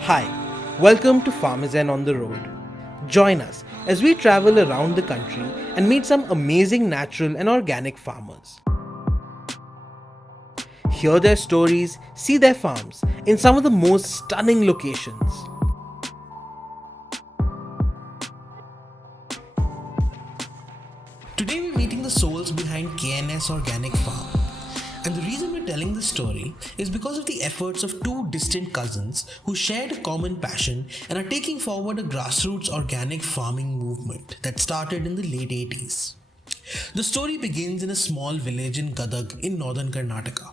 Hi, welcome to Farmazan on the Road. Join us as we travel around the country and meet some amazing natural and organic farmers. Hear their stories, see their farms in some of the most stunning locations. Today we're meeting the souls behind KNS Organic Farm. And the reason we're telling this story is because of the efforts of two distant cousins who shared a common passion and are taking forward a grassroots organic farming movement that started in the late 80s. The story begins in a small village in Gadag in northern Karnataka.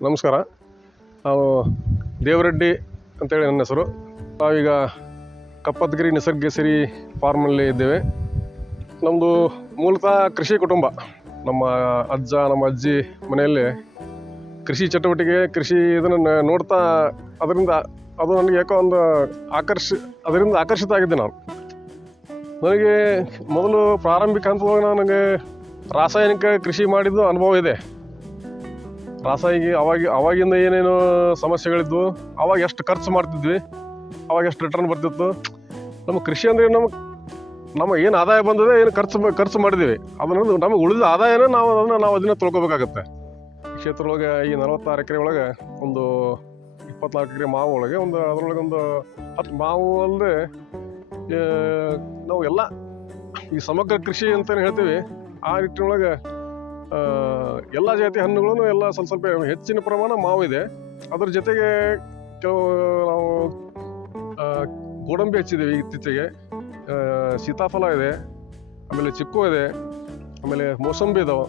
ನಮಸ್ಕಾರ. ನಾವು ದೇವರೆಡ್ಡಿ ಅಂತೇಳಿ ನನ್ನ ಹೆಸರು. ನಾವೀಗ ಕಪ್ಪತ್ತಗಿರಿ ನಿಸರ್ಗೇಸರಿ ಫಾರ್ಮಲ್ಲಿ ಇದ್ದೇವೆ. ನಮ್ಮದು ಮೂಲತಃ ಕೃಷಿ ಕುಟುಂಬ. ನಮ್ಮ ಅಜ್ಜ ನಮ್ಮ ಅಜ್ಜಿ ಮನೆಯಲ್ಲಿ ಕೃಷಿ ಚಟುವಟಿಕೆ ಕೃಷಿ ಇದನ್ನು ನೋಡ್ತಾ ಅದು ನನಗೆ ಯಾಕೋ ಒಂದು ಅದರಿಂದ ಆಕರ್ಷಿತ ಆಗಿದ್ದೆ ನಾನು. ನನಗೆ ಮೊದಲು ಪ್ರಾರಂಭಿಕ ಹಂತದೊಳಗೆ ನನಗೆ ರಾಸಾಯನಿಕ ಕೃಷಿ ಮಾಡಿದ್ದು ಅನುಭವ ಇದೆ. ಅವಾಗಿಂದ ಏನೇನು ಸಮಸ್ಯೆಗಳಿದ್ವು, ಅವಾಗ ಎಷ್ಟು ಖರ್ಚು ಮಾಡ್ತಿದ್ವಿ, ಅವಾಗ ಎಷ್ಟು ರಿಟರ್ನ್ ಬರ್ತಿತ್ತು. ನಮ್ಮ ಕೃಷಿ ಅಂದರೆ ನಮ್ಮ ಏನು ಆದಾಯ ಬಂದಿದೆ, ಏನು ಖರ್ಚು ಮಾಡಿದ್ದೀವಿ, ಅದನ್ನು ನಮಗೆ ಉಳಿದ ಆದಾಯನೇ ನಾವು ಅದನ್ನು ತಿಳ್ಕೊಬೇಕಾಗತ್ತೆ. ಕ್ಷೇತ್ರದೊಳಗೆ ಈ 46 ಎಕರೆ ಒಳಗೆ ಒಂದು 24 ಎಕರೆ ಮಾವು ಒಳಗೆ ಅದರೊಳಗೆ ಒಂದು 10 ಮಾವು ಅಲ್ಲದೆ ನಾವು ಎಲ್ಲ ಈ ಸಮಗ್ರ ಕೃಷಿ ಅಂತಲೇ ಹೇಳ್ತೀವಿ. ಆ ನಿಟ್ಟಿನೊಳಗೆ ಎಲ್ಲ ಜಾತಿ ಹಣ್ಣುಗಳನ್ನು ಎಲ್ಲ ಸ್ವಲ್ಪ ಹೆಚ್ಚಿನ ಪ್ರಮಾಣ ಮಾವು ಇದೆ. ಅದ್ರ ಜೊತೆಗೆ ಕೆಲವು ನಾವು ಗೋಡಂಬಿ ಹಚ್ಚಿದ್ದೀವಿ ಇತ್ತೀಚೆಗೆ. ಸೀತಾಫಲ ಇದೆ, ಆಮೇಲೆ ಚಿಕ್ಕು ಇದೆ, ಆಮೇಲೆ ಮೋಸಂಬಿ ಇದಾವೆ,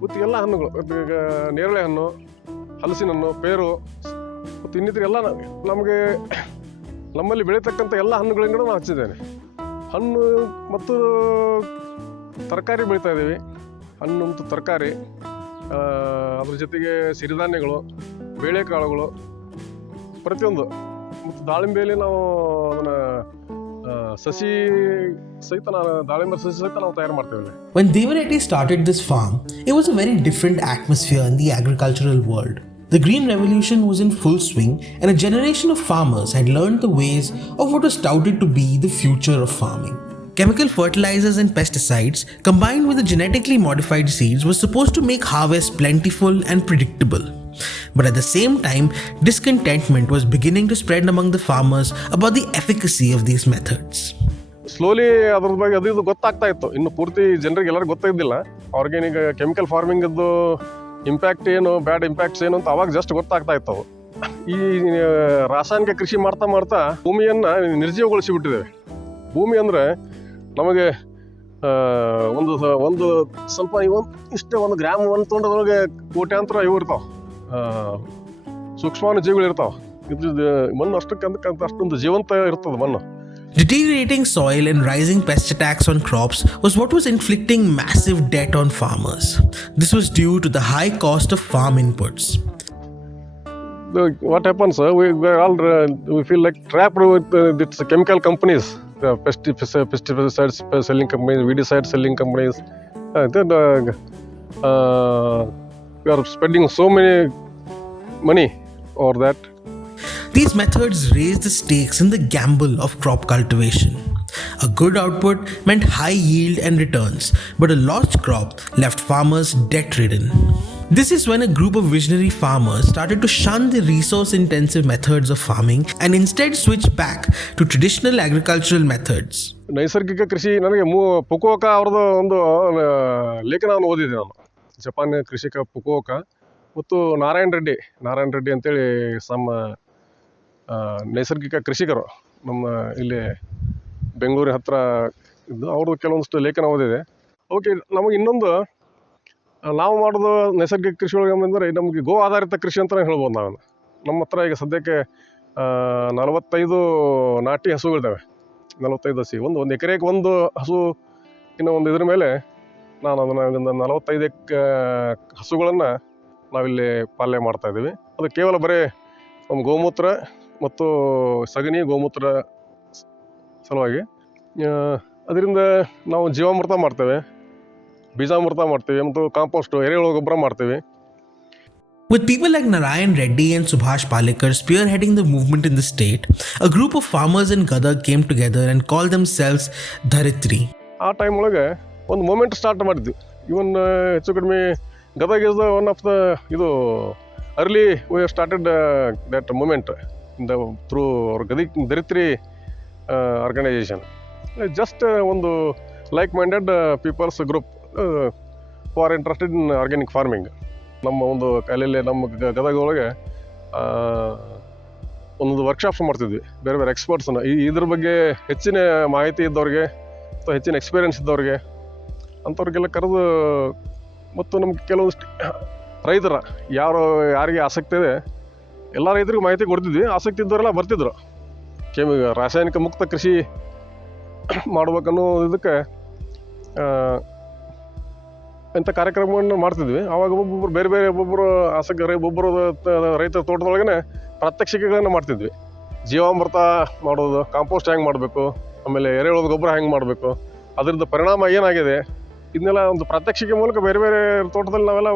ಮತ್ತು ಎಲ್ಲ ಹಣ್ಣುಗಳು, ಈಗ ನೇರಳೆ ಹಣ್ಣು, ಹಲಸಿನ ಹಣ್ಣು, ಪೇರು ಮತ್ತು ಇನ್ನಿತರ ಎಲ್ಲ ನಮಗೆ ನಮ್ಮಲ್ಲಿ ಬೆಳೀತಕ್ಕಂಥ ಎಲ್ಲ ಹಣ್ಣುಗಳಿಂದ ನಾನು ಹಚ್ಚಿದ್ದೇನೆ. ಹಣ್ಣು ಮತ್ತು ತರಕಾರಿ ಬೆಳೀತಾ ಇದ್ದೀವಿ. ಹಣ್ಣು ಮತ್ತು ತರಕಾರಿ, ಅದ್ರ ಜೊತೆಗೆ ಸಿರಿಧಾನ್ಯಗಳು, ಬೇಳೆಕಾಳುಗಳು, ಪ್ರತಿಯೊಂದು. ಮತ್ತು ದಾಳಿಂಬೆಯಲ್ಲಿ ನಾವು ಅದನ್ನು ದಾಳಿಂಬೆ ಸಸಿ ಸಹಿತ ನಾವು ತಯಾರು ಮಾಡ್ತೇವೆ. When Devareddy started this farm, it was a very different atmosphere in the agricultural world. The Green Revolution was in full swing, and a generation of farmers had learned the ways of what was touted to be the future of farming. Chemical fertilizers and pesticides, combined with the genetically modified seeds, was supposed to make harvest plentiful and predictable. But at the same time, discontentment was beginning to spread among the farmers about the efficacy of these methods. Slowly ಅದ್ರ ಬಗ್ಗೆ ಅದು ಇದು ಗೊತ್ತಾಗ್ತಾ ಇತ್ತು. ಇನ್ನು ಪೂರ್ತಿ ಜನರಿಗೆ ಎಲ್ಲರಿಗೂ ಗೊತ್ತಾಗಿದ್ದಿಲ್ಲ ಆರ್ಗ್ಯಾನಿಕ್ ಕೆಮಿಕಲ್ ಫಾರ್ಮಿಂಗದ್ದು ಇಂಪ್ಯಾಕ್ಟ್ ಏನು, ಬ್ಯಾಡ್ ಇಂಪ್ಯಾಕ್ಟ್ಸ್ ಏನು ಅಂತ ಅವಾಗ ಜಸ್ಟ್ ಗೊತ್ತಾಗ್ತಾ ಇತ್ತು. ಈ ರಾಸಾಯನಿಕ ಕೃಷಿ ಮಾಡ್ತಾ ಭೂಮಿಯನ್ನು ನಿರ್ಜೀವಗೊಳಿಸಿಬಿಟ್ಟಿದ್ದೇವೆ. ಭೂಮಿ ಅಂದರೆ ನಮಗೆ ಒಂದು ಸ್ವಲ್ಪ ಇಷ್ಟೇ ಒಂದು ಗ್ರಾಮ್ ಒಂದು ತೊಗೊಂಡದ್ರೊಳಗೆ ಕೋಟ್ಯಾಂತರ ಇವು ಇರ್ತಾವೆ, ಸೂಕ್ಷ್ಮಾಣು ಜೀವಿಗಳು ಇರ್ತಾವೆ. ಇದು ಮಣ್ಣು ಅಷ್ಟೊಂದು ಜೀವಂತ ಇರ್ತದೆ ಮಣ್ಣು. Deteriorating soil and rising pest attacks on crops was what was inflicting massive debt on farmers. This was due to the high cost of farm inputs. What happens, we feel like trapped with these chemical companies, the pesticides selling companies, weedicide selling companies. We are spending so many money over that. These methods raised the stakes in the gamble of crop cultivation. A good output meant high yield and returns, but a lost crop left farmers debt-ridden. This is when a group of visionary farmers started to shun the resource-intensive methods of farming and instead switch back to traditional agricultural methods. ನೈಸರ್ಗಿಕ ಕೃಷಿ ನನಗೆ ಫುಕುವೋಕಾ ಅವ್ರದ್ದು ಒಂದು ಲೇಖನವನ್ನು ಓದಿದೆ ನಾನು. Japan ಕೃಷಿಕ ಫುಕುವೋಕಾ ಮತ್ತು ನಾರಾಯಣ ರೆಡ್ಡಿ ಅಂತೇಳಿ ನೈಸರ್ಗಿಕ ಕೃಷಿಕರು ನಮ್ಮ ಇಲ್ಲಿ ಬೆಂಗಳೂರಿನ ಹತ್ರ ಇದ್ದು ಅವ್ರದ್ದು ಕೆಲವೊಂದಷ್ಟು ಲೇಖನ ಓದಿದೆ. ಓಕೆ, ನಮಗೆ ಇನ್ನೊಂದು ನಾವು ಮಾಡೋದು ನೈಸರ್ಗಿಕ ಕೃಷಿ ಒಳಗೆ ಅಂದರೆ ನಮಗೆ ಗೋ ಆಧಾರಿತ ಕೃಷಿ ಅಂತಲೇ ಹೇಳ್ಬೋದು. ನಾವು ನಮ್ಮ ಹತ್ರ ಈಗ ಸದ್ಯಕ್ಕೆ 45 ನಾಟಿ ಹಸುಗಳಿದ್ದಾವೆ. 45 ಹಸಿ, ಒಂದು ಎಕರೆಗೆ ಒಂದು ಹಸು. ಇನ್ನು ಒಂದು ಇದ್ರ ಮೇಲೆ ನಾನು ಅದನ್ನು 45 ಹಸುಗಳನ್ನು ನಾವಿಲ್ಲಿ ಪಾಲನೆ ಮಾಡ್ತಾಯಿದ್ದೀವಿ. ಅದು ಕೇವಲ ಬರೀ ಒಂದು ಗೋಮೂತ್ರ ಮತ್ತು ಸಗಣಿ ಗೋಮೂತ್ರ ಸಲುವಾಗಿ. ಅದರಿಂದ ನಾವು ಜೀವಾಮೃತ ಮಾಡ್ತೇವೆ, ಬೀಜಾಮೃತ ಮಾಡ್ತೀವಿ, ಮತ್ತು ಕಾಂಪೋಸ್ಟು ಎರೆಹುಳು ಗೊಬ್ಬರ ಮಾಡ್ತೀವಿ. With people like Narayan Reddy and Subhash Palekar spearheading the movement in the state, a group of farmers in Gadag came together and called themselves Dharitri. ಆ ಟೈಮ್ ಒಳಗೆ ಒಂದು ಮೂಮೆಂಟ್ ಸ್ಟಾರ್ಟ್ ಮಾಡಿದ್ವಿ. ಇವನ್ ಹೆಚ್ಚು ಕಡಿಮೆ Gadag is the one of the ಇದು early we started that movement in the through ಅವ್ರ Gadag Dharitri organisation. Just ಒಂದು like minded peoples group for interested in organic farming. ನಮ್ಮ ಒಂದು ಕಾಲಲ್ಲಿ ನಮ್ಮ ಗದಗ ಒಳಗೆ ಒಂದೊಂದು ವರ್ಕ್ಶಾಪ್ಸ್ ಮಾಡ್ತಿದ್ವಿ ಬೇರೆ ಬೇರೆ ಎಕ್ಸ್ಪರ್ಟ್ಸನ್ನ ಇದ್ರ ಬಗ್ಗೆ ಹೆಚ್ಚಿನ ಮಾಹಿತಿ ಇದ್ದವ್ರಿಗೆ ಅಥವಾ ಹೆಚ್ಚಿನ ಎಕ್ಸ್ಪೀರಿಯೆನ್ಸ್ ಇದ್ದವ್ರಿಗೆ ಅಂಥವ್ರಿಗೆಲ್ಲ ಕರೆದು ಮತ್ತು ನಮ್ಗೆ ಕೆಲವೊಂದಿಷ್ಟು ರೈತರ ಯಾರಿಗೆ ಆಸಕ್ತಿ ಇದೆ ಎಲ್ಲ ರೈತರಿಗೂ ಮಾಹಿತಿ ಕೊಡ್ತಿದ್ವಿ. ಆಸಕ್ತಿ ಇದ್ದವರೆಲ್ಲ ಬರ್ತಿದ್ರು. ರಾಸಾಯನಿಕ ಮುಕ್ತ ಕೃಷಿ ಮಾಡ್ಬೇಕನ್ನೋ ಇದಕ್ಕೆ ಇಂಥ ಕಾರ್ಯಕ್ರಮವನ್ನು ಮಾಡ್ತಿದ್ವಿ. ಆವಾಗ ಒಬ್ಬೊಬ್ಬರು ಬೇರೆ ಬೇರೆ ಒಬ್ಬೊಬ್ಬರು ಒಬ್ಬೊಬ್ಬರು ರೈತರ ತೋಟದೊಳಗೇ ಪ್ರಾತ್ಯಕ್ಷಿಕೆಗಳನ್ನು ಮಾಡ್ತಿದ್ವಿ. ಜೀವಾಮೃತ ಮಾಡೋದು, ಕಾಂಪೋಸ್ಟ್ ಹೆಂಗೆ ಮಾಡಬೇಕು, ಆಮೇಲೆ ಎರೆಹುಳದ ಗೊಬ್ಬರ ಹೆಂಗೆ ಮಾಡಬೇಕು, ಅದರದ್ದು ಪರಿಣಾಮ ಏನಾಗಿದೆ, ಇದನ್ನೆಲ್ಲ ಒಂದು ಪ್ರಾತ್ಯಕ್ಷಿಕೆ ಮೂಲಕ ಬೇರೆ ಬೇರೆ ತೋಟದಲ್ಲಿ ನಾವೆಲ್ಲ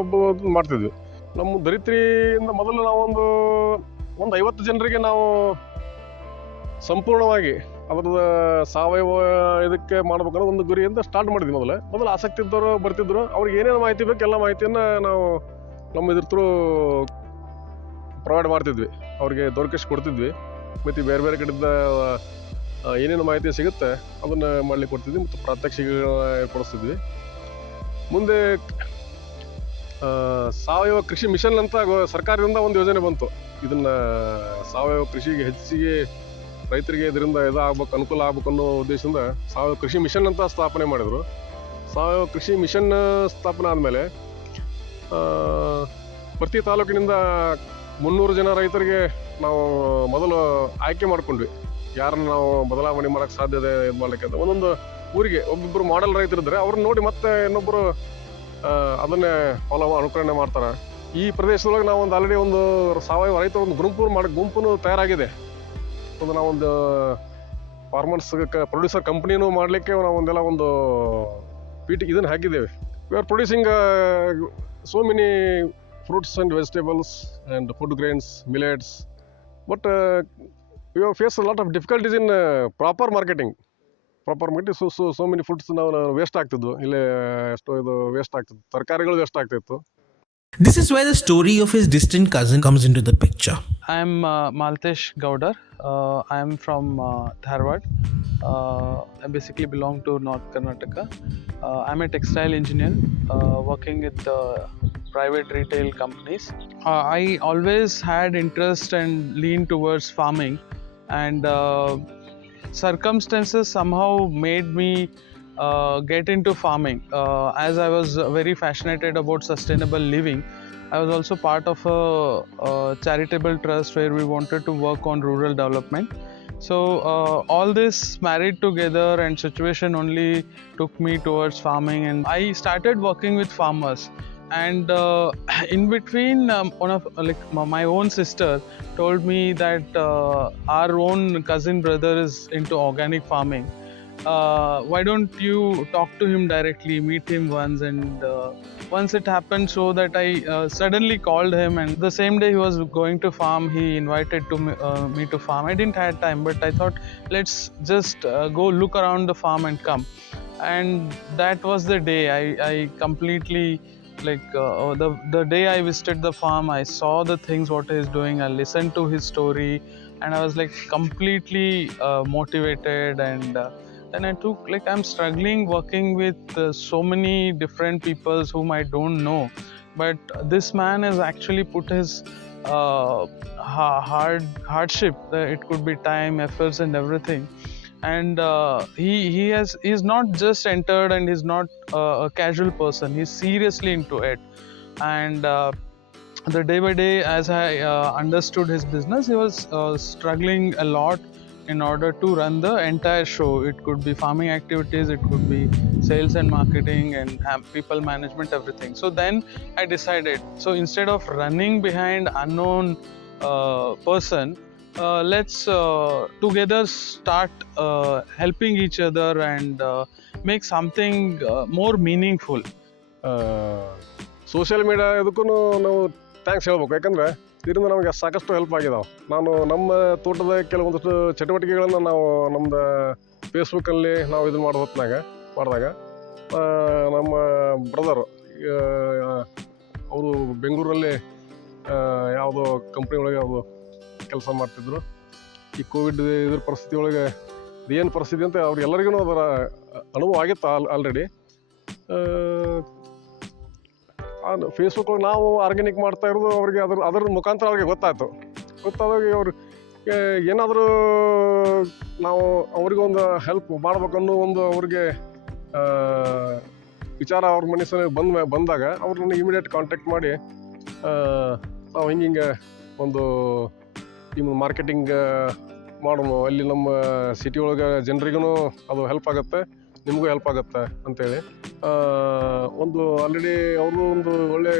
ಮಾಡ್ತಿದ್ವಿ. ನಮ್ಮ ಧರಿತ್ರಿಯಿಂದ ಮೊದಲು ನಾವೊಂದು 50 ಜನರಿಗೆ ನಾವು ಸಂಪೂರ್ಣವಾಗಿ ಅದ್ರದ್ದು ಸಾವಯವ ಇದಕ್ಕೆ ಮಾಡ್ಬೇಕನ್ನೋ ಒಂದು ಗುರಿಯಿಂದ ಸ್ಟಾರ್ಟ್ ಮಾಡಿದ್ವಿ. ಮೊದಲು ಆಸಕ್ತಿ ಇದ್ದವರು ಬರ್ತಿದ್ರು. ಅವ್ರಿಗೆ ಏನೇನು ಮಾಹಿತಿ ಬೇಕು ಎಲ್ಲ ಮಾಹಿತಿಯನ್ನು ನಾವು ನಮ್ಮ ಇದ್ರ ಥ್ರೂ ಪ್ರೊವೈಡ್ ಮಾಡ್ತಿದ್ವಿ, ಅವ್ರಿಗೆ ದೊರಕಿಸಿ ಕೊಡ್ತಿದ್ವಿ. ಮತ್ತು ಬೇರೆ ಬೇರೆ ಕಡೆಯಿಂದ ಏನೇನು ಮಾಹಿತಿ ಸಿಗುತ್ತೆ ಅದನ್ನು ಮಾಡ್ಲಿಕ್ಕೆ ಕೊಡ್ತಿದ್ವಿ ಮತ್ತು ಪ್ರಾತ್ಯಕ್ಷಿಕೆಗಳನ್ನ ಏರ್ಪಡಿಸ್ತಿದ್ವಿ. ಮುಂದೆ ಸಾವಯವ ಕೃಷಿ ಮಿಷನ್ ಅಂತ ಸರ್ಕಾರದಿಂದ ಒಂದು ಯೋಜನೆ ಬಂತು. ಇದನ್ನು ಸಾವಯವ ಕೃಷಿಗೆ ಹೆಚ್ಚಿಗೆ ರೈತರಿಗೆ ಇದರಿಂದ ಇದಾಗಬೇಕು, ಅನುಕೂಲ ಆಗ್ಬೇಕು ಅನ್ನೋ ಉದ್ದೇಶದಿಂದ ಸಾವಯವ ಕೃಷಿ ಮಿಷನ್ ಅಂತ ಸ್ಥಾಪನೆ ಮಾಡಿದರು. ಸಾವಯವ ಕೃಷಿ ಮಿಷನ್ ಸ್ಥಾಪನೆ ಆದಮೇಲೆ ಪ್ರತಿ ತಾಲೂಕಿನಿಂದ 300 ಜನ ರೈತರಿಗೆ ನಾವು ಮೊದಲು ಆಯ್ಕೆ ಮಾಡ್ಕೊಂಡ್ವಿ. ಯಾರನ್ನು ನಾವು ಬದಲಾವಣೆ ಮಾಡೋಕ್ಕೆ ಸಾಧ್ಯ ಇದೆ ಇದು ಮಾಡಲಿಕ್ಕೆ ಅಂತ. ಒಂದೊಂದು ಊರಿಗೆ ಒಬ್ಬೊಬ್ಬರು ಮಾಡೆಲ್ ರೈತರಿದ್ದರೆ ಅವ್ರನ್ನ ನೋಡಿ ಮತ್ತೆ ಇನ್ನೊಬ್ಬರು ಅದನ್ನೇ ಅನುಕರಣೆ ಮಾಡ್ತಾರೆ. ಈ ಪ್ರದೇಶದೊಳಗೆ ನಾವು ಆಲ್ರೆಡಿ ಒಂದು ಸಾವಯವ ರೈತರ ಒಂದು ಗುಂಪು ತಯಾರಾಗಿದೆ. ನಾವೊಂದು ಫಾರ್ಮರ್ಸ್ ಪ್ರೊಡ್ಯೂಸರ್ ಕಂಪ್ನಿನೂ ಮಾಡಲಿಕ್ಕೆ ನಾವೊಂದೆಲ್ಲ ಒಂದು ಇದನ್ನು ಹಾಕಿದ್ದೇವೆ. We are producing so many fruits and vegetables and food grains, millets, but we have faced a lot of difficulties in proper marketing. So many foods ನಾವು ವೇಸ್ಟ್ ಆಗ್ತಿದ್ವು. ಇಲ್ಲೇ ಎಷ್ಟೋ ಇದು ವೇಸ್ಟ್ ಆಗ್ತಿತ್ತು, ತರಕಾರಿಗಳು ವೇಸ್ಟ್ ಆಗ್ತಿತ್ತು. This is where the story of his distant cousin comes into the picture. I am Maltesh Gaudar. I am from Dharwad. I basically belong to North Karnataka. I am a textile engineer working with private retail companies. I always had interest and lean towards farming, and circumstances somehow made me get into farming. As I was very fascinated about sustainable living, I was also part of a charitable trust where we wanted to work on rural development. So all this married together and situation only took me towards farming, and I started working with farmers. And in between, one of my own sister told me that our own cousin brother is into organic farming. Why don't you talk to him directly, meet him once? And once it happened so that I suddenly called him, and the same day he was going to farm, he invited me to farm. I didn't have time, but I thought let's just go look around the farm and come. And that was the day I completely the day I visited the farm, I saw the things what he is doing. I listened to his story, and I was completely motivated. And then I took I'm struggling working with so many different people whom I don't know, but this man has actually put his hardship. It could be time, efforts, and everything. And he's not just entered, and he's not a casual person. He's seriously into it. And the day by day, as I understood his business, he was struggling a lot in order to run the entire show. It could be farming activities, it could be sales and marketing, and people management, everything. So then I decided, so instead of running behind unknown person, let's together start helping each other and make something more meaningful. Social media ಇದಕ್ಕೂ ನಾವು thanks ಹೇಳ್ಬೇಕು. ಯಾಕಂದರೆ ಇದರಿಂದ ನಮಗೆ ಸಾಕಷ್ಟು help ಆಗಿದಾವೆ. ನಾನು ನಮ್ಮ ತೋಟದ ಕೆಲವೊಂದಷ್ಟು ಚಟುವಟಿಕೆಗಳನ್ನು ನಾವು ನಮ್ಮದು ಫೇಸ್ಬುಕ್ಕಲ್ಲಿ ನಾವು ಇದನ್ನು ಮಾಡಿದಾಗ ನಮ್ಮ ಬ್ರದರು ಅವರು ಬೆಂಗಳೂರಲ್ಲಿ ಯಾವುದೋ ಕಂಪ್ನಿ ಒಳಗೆ ಅವರು ಕೆಲಸ ಮಾಡ್ತಿದ್ರು. ಈ ಕೋವಿಡ್ ಇದ್ರ ಪರಿಸ್ಥಿತಿ ಒಳಗೆ ಏನು ಪರಿಸ್ಥಿತಿ ಅಂತ ಅವ್ರಿಗೆಲ್ಲರಿಗೂ ಅದರ ಅನುಭವ ಆಗಿತ್ತು ಆಲ್ರೆಡಿ. ಫೇಸ್ಬುಕ್ ಒಳಗೆ ನಾವು ಆರ್ಗ್ಯಾನಿಕ್ ಮಾಡ್ತಾ ಇರೋದು ಅವ್ರಿಗೆ ಅದ್ರ ಮುಖಾಂತರ ಅವ್ರಿಗೆ ಗೊತ್ತಾದಾಗ ಅವ್ರು ಏನಾದರೂ ನಾವು ಅವ್ರಿಗೊಂದು ಹೆಲ್ಪ್ ಮಾಡ್ಬೇಕನ್ನೋ ಒಂದು ಅವ್ರಿಗೆ ವಿಚಾರ ಅವ್ರ ಮನಸ್ಸಿನಲ್ಲಿ ಬಂದಾಗ ಅವ್ರನ್ನ ಇಮಿಡಿಯೇಟ್ ಕಾಂಟ್ಯಾಕ್ಟ್ ಮಾಡಿ ನಾವು ಹಿಂಗೆ ಒಂದು ನಿಮ್ಮ ಮಾರ್ಕೆಟಿಂಗ್ ಮಾಡೋಣ, ಅಲ್ಲಿ ನಮ್ಮ ಸಿಟಿ ಒಳಗೆ ಜನರಿಗೂ ಅದು ಹೆಲ್ಪ್ ಆಗುತ್ತೆ, ನಿಮಗೂ ಹೆಲ್ಪ್ ಆಗುತ್ತೆ ಅಂತೇಳಿ ಒಂದು ಆಲ್ರೆಡಿ ಅವರು ಒಂದು ಒಳ್ಳೆ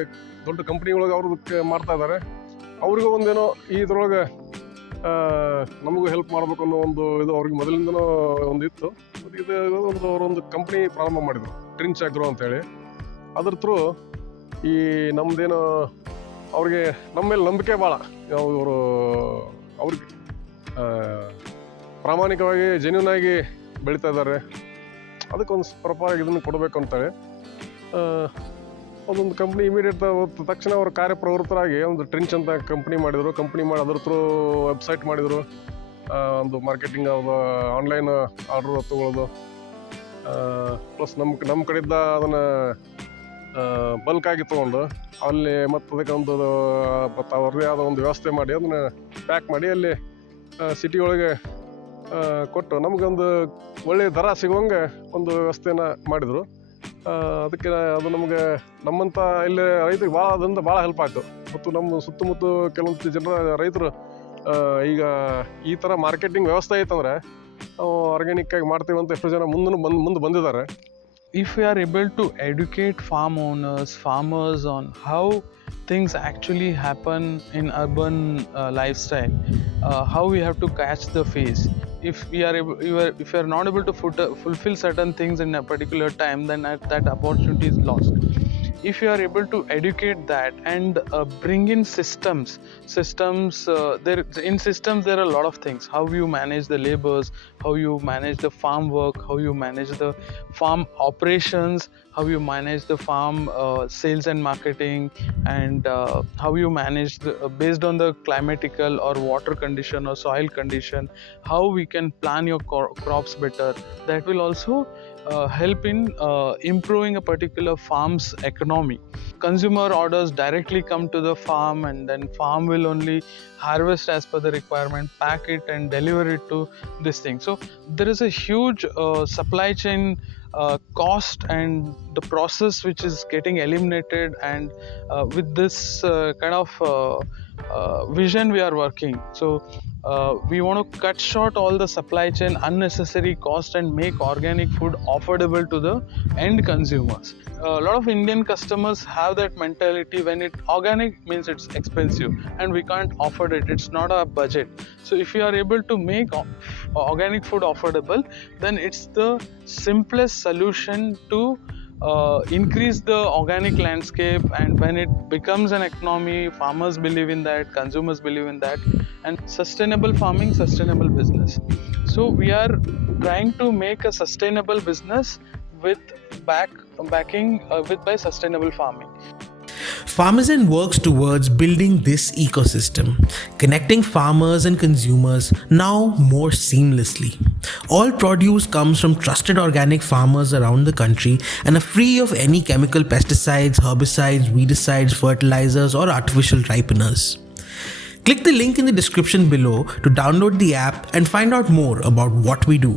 ದೊಡ್ಡ ಕಂಪ್ನಿ ಒಳಗೆ ಅವ್ರದಕ್ಕೆ ಮಾಡ್ತಾ ಇದ್ದಾರೆ. ಅವ್ರಿಗೂ ಒಂದೇನೋ ಇದ್ರೊಳಗೆ ನಮಗೂ ಹೆಲ್ಪ್ ಮಾಡ್ಬೇಕು ಅನ್ನೋ ಒಂದು ಇದು ಅವ್ರಿಗೆ ಮೊದಲಿಂದನೂ ಒಂದು ಇತ್ತು. ಇದು ಅವರೊಂದು ಕಂಪ್ನಿ ಪ್ರಾರಂಭ ಮಾಡಿದರು, ಟ್ರಿಂಚ್ ಆಗ್ರೋ ಅಂತೇಳಿ. ಅದ್ರ ಥ್ರೂ ಈ ನಮ್ಮದೇನು ಅವ್ರಿಗೆ ನಮ್ಮ ಮೇಲೆ ನಂಬಿಕೆ ಭಾಳ, ಅವರು ಅವ್ರಿಗೆ ಪ್ರಾಮಾಣಿಕವಾಗಿ ಜೆನ್ಯೂನ್ ಆಗಿ ಬೆಳೀತಾ ಇದ್ದಾರೆ. ಅದಕ್ಕೊಂದು ಪ್ರಾಪರಾಗಿ ಇದನ್ನು ಕೊಡಬೇಕು ಅಂತೇಳಿ ಅದೊಂದು ಕಂಪ್ನಿ ಇಮಿಡಿಯೇಟ್ ತಕ್ಷಣ ಅವರು ಕಾರ್ಯಪ್ರವೃತ್ತರಾಗಿ ಒಂದು ಟ್ರಿಂಚ್ ಅಂತ ಕಂಪ್ನಿ ಮಾಡಿದರು. ಕಂಪ್ನಿ ಮಾಡಿ ಅದ್ರ ಥ್ರೂ ವೆಬ್ಸೈಟ್ ಮಾಡಿದರು, ಒಂದು ಮಾರ್ಕೆಟಿಂಗ್ ಅದು ಆನ್ಲೈನ್ ಆರ್ಡ್ರ್ ತೊಗೊಳ್ಳೋದು, ಪ್ಲಸ್ ನಮ್ಮ ಕಡೆಯಿಂದ ಅದನ್ನು ಬಲ್ಕಾಗಿ ತೊಗೊಂಡು ಅಲ್ಲಿ ಮತ್ತು ಅದಕ್ಕೆ ಒಂದು ಮತ್ತು ಅವ್ರದ್ದೇ ಆದ ಒಂದು ವ್ಯವಸ್ಥೆ ಮಾಡಿ ಅದನ್ನು ಪ್ಯಾಕ್ ಮಾಡಿ ಅಲ್ಲಿ ಸಿಟಿ ಒಳಗೆ ಕೊಟ್ಟು ನಮಗೊಂದು ಒಳ್ಳೆಯ ದರ ಸಿಗುವಂಗೆ ಒಂದು ವ್ಯವಸ್ಥೆನ ಮಾಡಿದರು. ಅದಕ್ಕೆ ಅದು ನಮಗೆ ನಮ್ಮಂಥ ಇಲ್ಲಿ ರೈತರಿಗೆ ಭಾಳ ಹೆಲ್ಪ್ ಆಯಿತು. ಮತ್ತು ನಮ್ಮ ಸುತ್ತಮುತ್ತ ಕೆಲವೊಂದು ಜನರ ರೈತರು ಈಗ ಈ ಥರ ಮಾರ್ಕೆಟಿಂಗ್ ವ್ಯವಸ್ಥೆ ಐತಂದರೆ ನಾವು ಆರ್ಗ್ಯಾನಿಕ್ ಆಗಿ ಮಾಡ್ತೀವಿ ಅಂತ ಎಷ್ಟೋ ಜನ ಮುಂದೆ ಬಂದಿದ್ದಾರೆ. If we are able to educate farm owners, farmers on how things actually happen in urban lifestyle, how we have to catch the phase. If we are not able to fulfill certain things in a particular time, then that opportunity is lost. If you are able to educate that and bring in systems, there are a lot of things. How you manage the laborers, how you manage the farm work, how you manage the farm operations, how you manage the farm sales and marketing, and how you manage based on the climatical or water condition or soil condition, how we can plan your crops better. That will also help in improving a particular farm's economy. Consumer orders directly come to the farm, and then farm will only harvest as per the requirement, pack it and deliver it to this thing. So there is a huge supply chain cost and the process which is getting eliminated, and with this kind of vision we are working. So we want to cut short all the supply chain unnecessary cost and make organic food affordable to the end consumers. A lot of Indian customers have that mentality, when organic means it's expensive and we can't afford it, it's not our budget. So if you are able to make organic food affordable, then it's the simplest solution to increase the organic landscape. And when it becomes an economy, farmers believe in that, consumers believe in that, and sustainable farming, sustainable business. So we are trying to make a sustainable business with backing by sustainable farming. Farmers works towards building this ecosystem, connecting farmers and consumers now more seamlessly. All produce comes from trusted organic farmers around the country and are free of any chemical pesticides, herbicides, weedicides, fertilizers, or artificial ripeners. Click the link in the description below to download the app and find out more about what we do.